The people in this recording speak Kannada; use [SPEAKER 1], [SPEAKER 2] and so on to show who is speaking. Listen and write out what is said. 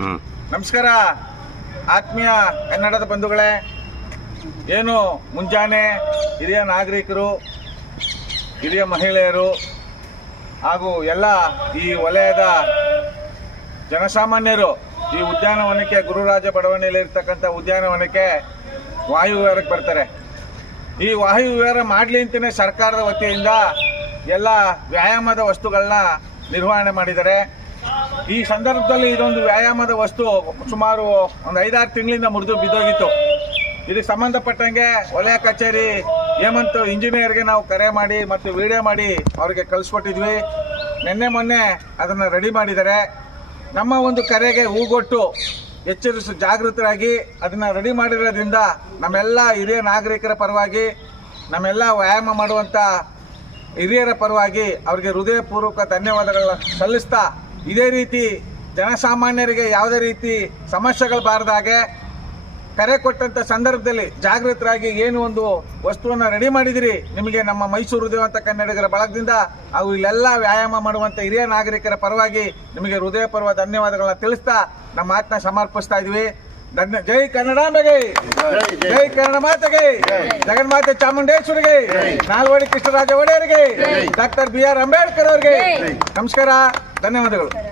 [SPEAKER 1] ನಮಸ್ಕಾರ. ಆತ್ಮೀಯ ಕನ್ನಡದ ಬಂಧುಗಳೇ, ಏನು ಮುಂಜಾನೆ ಹಿರಿಯ ನಾಗರಿಕರು, ಹಿರಿಯ ಮಹಿಳೆಯರು ಹಾಗೂ ಎಲ್ಲ ಈ ವಲಯದ ಜನಸಾಮಾನ್ಯರು ಈ ಉದ್ಯಾನವನಕ್ಕೆ, ಗುರುರಾಜ ಬಡಾವಣೆಯಲ್ಲಿ ಇರ್ತಕ್ಕಂಥ ಉದ್ಯಾನವನಕ್ಕೆ ವಾಯು ವಿಹಾರಕ್ಕೆ ಬರ್ತಾರೆ. ಈ ವಾಯು ವಿಹಾರ ಮಾಡಲಿ ಅಂತಲೇ ಸರ್ಕಾರದ ವತಿಯಿಂದ ಎಲ್ಲ ವ್ಯಾಯಾಮದ ವಸ್ತುಗಳನ್ನ ನಿರ್ವಹಣೆ ಮಾಡಿದ್ದಾರೆ. ಈ ಸಂದರ್ಭದಲ್ಲಿ ಇದೊಂದು ವ್ಯಾಯಾಮದ ವಸ್ತು ಸುಮಾರು ಒಂದು ಐದಾರು ತಿಂಗಳಿಂದ ಮುರಿದು ಬಿದ್ದೋಗಿತ್ತು. ಇದಕ್ಕೆ ಸಂಬಂಧಪಟ್ಟಂಗೆ ವಲಯ ಕಚೇರಿ ಹೇಮಂತ್ ಇಂಜಿನಿಯರ್ಗೆ ನಾವು ಕರೆ ಮಾಡಿ ಮತ್ತು ವಿಡಿಯೋ ಮಾಡಿ ಅವರಿಗೆ ಕಳಿಸ್ಕೊಟ್ಟಿದ್ವಿ. ನಿನ್ನೆ ಮೊನ್ನೆ ಅದನ್ನು ರೆಡಿ ಮಾಡಿದ್ದಾರೆ. ನಮ್ಮ ಒಂದು ಕರೆಗೆ ಹೂಗೊಟ್ಟು ಎಚ್ಚರಿಸಿ ಜಾಗೃತರಾಗಿ ಅದನ್ನು ರೆಡಿ ಮಾಡಿರೋದ್ರಿಂದ ನಮ್ಮೆಲ್ಲ ಹಿರಿಯ ನಾಗರಿಕರ ಪರವಾಗಿ, ನಮ್ಮೆಲ್ಲ ವ್ಯಾಯಾಮ ಮಾಡುವಂಥ ಹಿರಿಯರ ಪರವಾಗಿ ಅವರಿಗೆ ಹೃದಯಪೂರ್ವಕ ಧನ್ಯವಾದಗಳನ್ನು ಸಲ್ಲಿಸ್ತಾ ಇದೇ ರೀತಿ ಜನಸಾಮಾನ್ಯರಿಗೆ ಯಾವುದೇ ರೀತಿ ಸಮಸ್ಯೆಗಳು ಬಾರದಾಗೆ ಕರೆ ಕೊಟ್ಟಂತ ಸಂದರ್ಭದಲ್ಲಿ ಜಾಗೃತರಾಗಿ ಏನು ಒಂದು ವಸ್ತುವನ್ನು ರೆಡಿ ಮಾಡಿದಿರಿ, ನಿಮಗೆ ನಮ್ಮ ಮೈಸೂರು ಹೃದಯವಂತ ಕನ್ನಡಿಗರ ಬಳಗದಿಂದ ಹಾಗೂ ಇಲ್ಲೆಲ್ಲ ವ್ಯಾಯಾಮ ಮಾಡುವಂತ ಹಿರಿಯ ನಾಗರಿಕರ ಪರವಾಗಿ ನಿಮಗೆ ಹೃದಯಪೂರ್ವ ಧನ್ಯವಾದಗಳನ್ನ ತಿಳಿಸ್ತಾ ನಮ್ಮ ಆತ್ಮ ಸಮರ್ಪಿಸ್ತಾ ಇದೀವಿ. ಧನ್ಯ, ಜೈ ಕನ್ನಡಾಂಬೆಗೆ ಜೈ ಕನ್ನಡ ಮಾತೆಗೆ. ಜಗನ್ಮಾತೆ ಚಾಮುಂಡೇಶ್ವರಿಗೆ. ನಾಲ್ವಡಿ ಕೃಷ್ಣರಾಜ ಒಡೆಯರಿಗೆ. ಡಾಕ್ಟರ್ ಬಿ ಆರ್ ಅಂಬೇಡ್ಕರ್ ಅವರಿಗೆ. ನಮಸ್ಕಾರ. ಧನ್ಯವಾದಗಳು.